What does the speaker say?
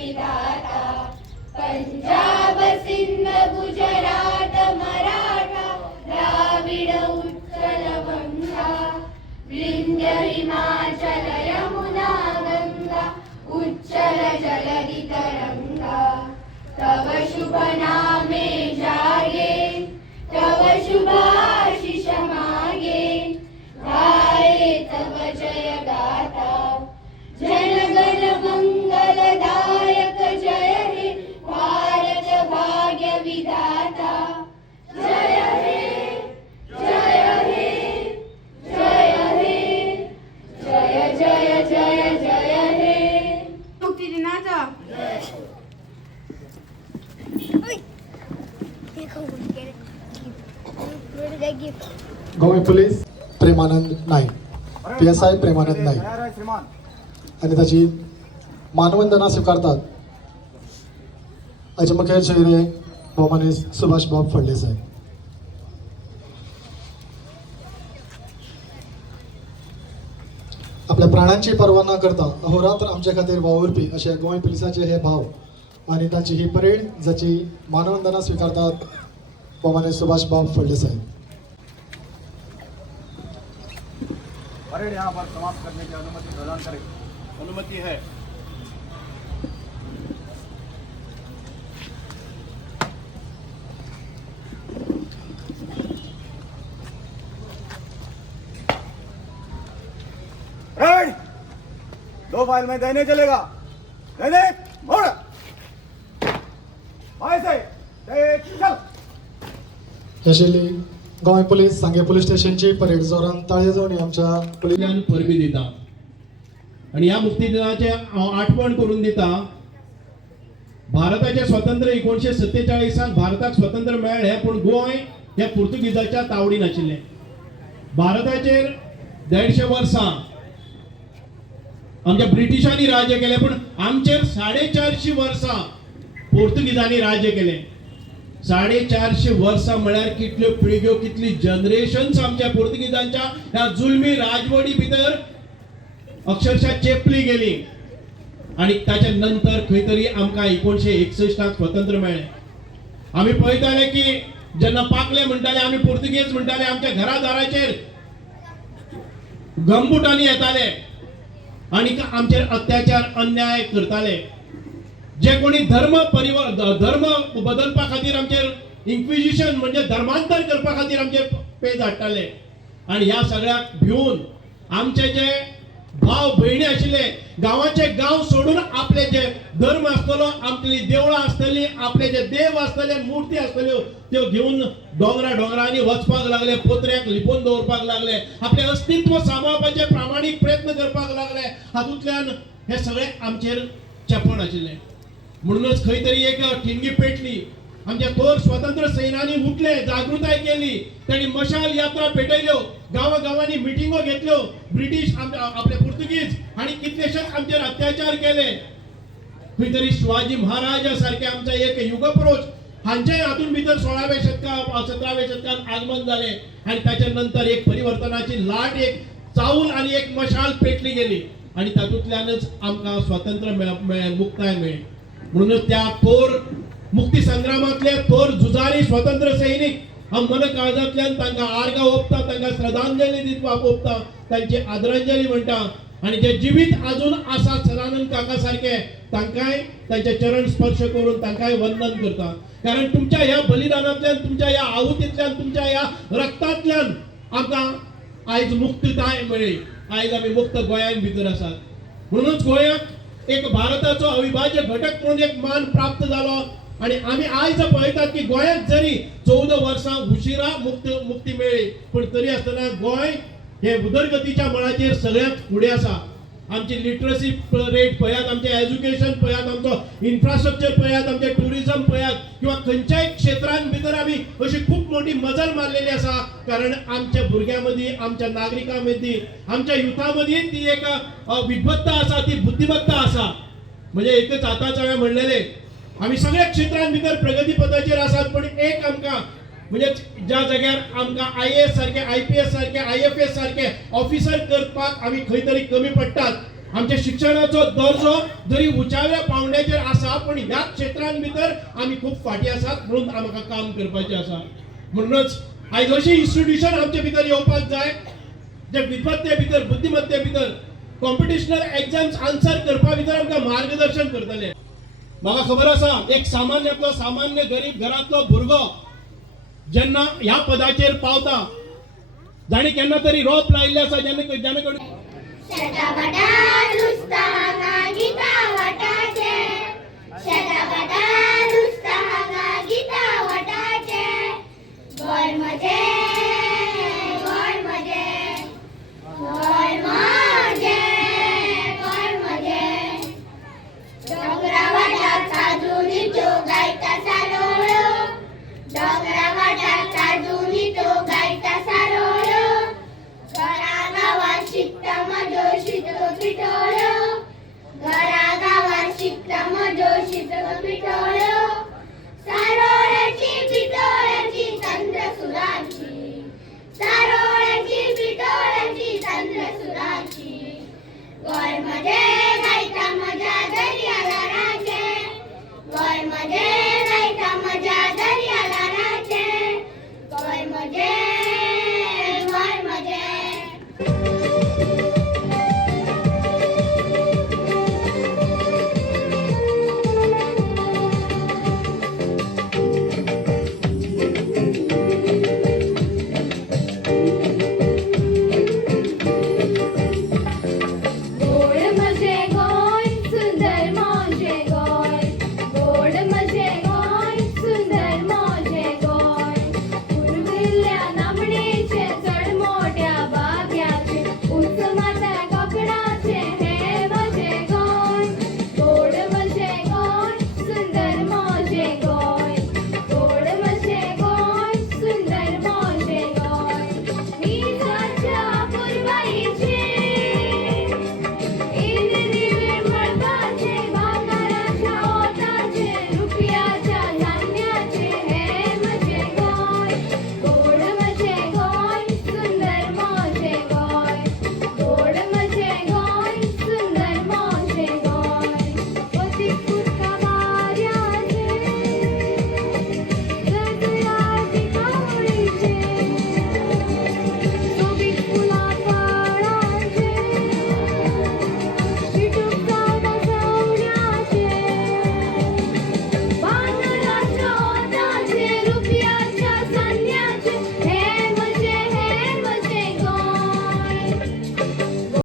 विधाता पंजाब सिंध गुजरात मराठा द्राविड उत्कल गंगा विंध्य हिमाचल यमुना गंगा उच्चल जलधि तरंगा तव शुभ नामे जागे तव शुभ आशीष मागे गाये तव जय गाथा जनगण मंगलदायक जय हे भारत भाग्य विधाता जय हे जय हे जय हे जय जय जय जय हे मुक्ती दिनाचा गोवा पोलीस प्रेमानंद नाईक, PSI प्रेमानंद नाईक आणि त्याची मानवंदना स्वीकारतात अजमुखे चेहरे बहुमानी सुभाष बाब फडले साहेब. आपल्या प्राणांची पर्वा न करता अहोरात्र आमच्या खातीर वावुरपी असे गोंय पुलिसाचे हे भाव आणि त्यांची ही परेड ज्याची मानवंदना स्वीकारतात बहुमानी सुभाष बाब फडले साहेब. परेड यहाँ पर समाप्त करने की अनुमति प्रदान करें. अनुमति है. परेड 2 फाइल में देने चलेगा. देने मोड़ भाई से चल. तशेली गोंय पोलीस सांगे पोलीस स्टेशनची परेड जोरान ताळयो जावन आमच्या पोलीस परबी दिता आणि या मुक्ती दिनाचे आठवण करून दिता. भारताचे स्वातंत्र्य 1947 भारताक स्वातंत्र्य मेळ्ळें पण गोंय हे पुर्तुगीजाच्या तावडीन आशिल्लें. भारताचेर 150 वर्सां आमच्या ब्रिटिशांनी राज्य केले पण आमचेर 450 वर्सां पोर्तुगीजांनी राज्य केले. 450 वर्सां म्हळ्यार कितल्यो पिळग्यो कितली जनरेशन्स आमच्या पोर्तुगीजांच्या ह्या जुलमी राजवटी भितर अक्षरशः चेपली गेली आणि ताच्या नंतर खंय तरी आमकां 1961 स्वतंत्र मेळ्ळें. आमी पळयताले की जेन्ना पाकले म्हणटाले आमी पोर्तुगीज म्हणटाले आमच्या घरादाराचेर गमबुटांनी येताले आणि आमचेर अत्याचार अन्याय करताले. जे कोणी धर्म बदलपा खातीर आमचेर इन्क्विजिशन म्हणजे धर्मांतर करपा खातीर आमचेर पेज हाडटाले आणि ह्या सगळ्याक भिवन आमचे जे भाव भयणी आशिल्ले गांवाचे गांव सोडून आपले जे धर्म आसतलो आपली देवळां आसतली आपले जे देव आसतले मूर्ती आसतल्यो त्यो घेवन डोंगरांनी वचपाक लागले. पोत्र्याक लिपोवन दवरपाक लागले. आपले अस्तित्व सांबाळपाचे प्रामाणीक प्रयत्न करपाक लागले. हातूंतल्यान हे सगळे आमचेर चेपण आशिल्ले. म्हणूनच खंय तरी एक ठिणगी पेटली. आमच्या थोर स्वतंत्र सैनानी उठले जागृताय केली. त्यांनी मशाल यात्रा पेटयल्यो गांवांनी मिटिंगो घेतल्यो. ब्रिटिश आपले पुर्तुगीज आणि कितलेशेच आमचेर अत्याचार केले. खंय तरी शिवाजी महाराज सारखे आमचा एक युगपुरुष हांचे हातून भितर 16व्या शतकात 17व्या शतकात आगमन झाले आणि त्याच्या नंतर एक परिवर्तनाची लाट एक चावूल आणि एक मशाल पेटली गेली आणि तातूंतल्यानच आमकां स्वातंत्र्य मुक्ताय मेळ्ळी. म्हणूनच त्या थोर मुक्ती संग्रामातले थोर झुजारी स्वतंत्र सैनिक हांव मन काळजांतल्यान तांकां आर्गां ओंपता तांकां श्रद्धांजली दिवपाक ओंपता तांची आदरांजली म्हणटा आणि जे जिवीत अजून आसा सदानंद काका सारखे तांकांय तांचे चरण स्पर्श करून तांकांय वंदन करता. कारण तुमच्या ह्या बलिदानांतल्यान तुमच्या ह्या आहुतींतल्यान तुमच्या ह्या रक्तांतल्यान आमकां आयज मुक्तताय मेळ्ळी. आयज आमी मुक्त गोंयान भितर आसात. म्हणूनच गोंयाक एक भारताचो अविभाज्य घटक म्हणून एक मान प्राप्त जालो आणि आम्ही आयज पळयतात की गोंयाक जरी 14 वर्सां उशिरा मुक्ती मेळ्ळी पण तरी आसतना गोंय हे उदरगतीच्या मळाचेर सगळ्यात फुडें आसा. आमची लिटरसी रेट पळयात, आमचे एज्युकेशन पळयात, आमचो इन्फ्रास्ट्रक्चर पळयात, आमचे टुरिझम पळयात किंवा खंयच्याय क्षेत्रांत भितर आमी अशी खूप मोठी मजल मारलेली आसा. कारण आमच्या भुरग्यां मदीं आमच्या नागरिकां मदीं आमच्या युथा मदीं ती एक विद्वत्ता आसा, ती बुद्धिमत्ता आसा. म्हणजे एकच आतांच हांवें म्हणलेले आमी सगळ्या क्षेत्रांत भितर प्रगती पथाचेर आसात पण एक आमकां म्हणजे ज्या जाग्यार आमकां IAS सारखे IPS सारखे IFS सारखे ऑफिसर करपाक आमी खंय तरी कमी पडटात आमच्या शिक्षणाचो दर्जो जरी उंचाव्या पावंड्याचेर आसा पण ह्या क्षेत्रांत भितर आमी खूप फाटी आसात म्हणून आमकां काम करपाचें आसा. म्हणूनच आयज अशी इन्स्टिट्यूशन आमचे भितर येवपाक जाय जे विद्वत्ते भितर बुद्धिमत्ते भितर कॉम्पिटिशनल एग्जाम्स आन्सर करपा भितर आमकां मार्गदर्शन करतले. म्हाका खबर आसा एक सामान्य गरीब घरांतलो भुरगो जेन्ना ह्या पदाचेर पावता जाणी केन्ना तरी रोप लायिल्लें आसा जेन्ना कडेन चटापटा नुसता हांगा गिता वाटा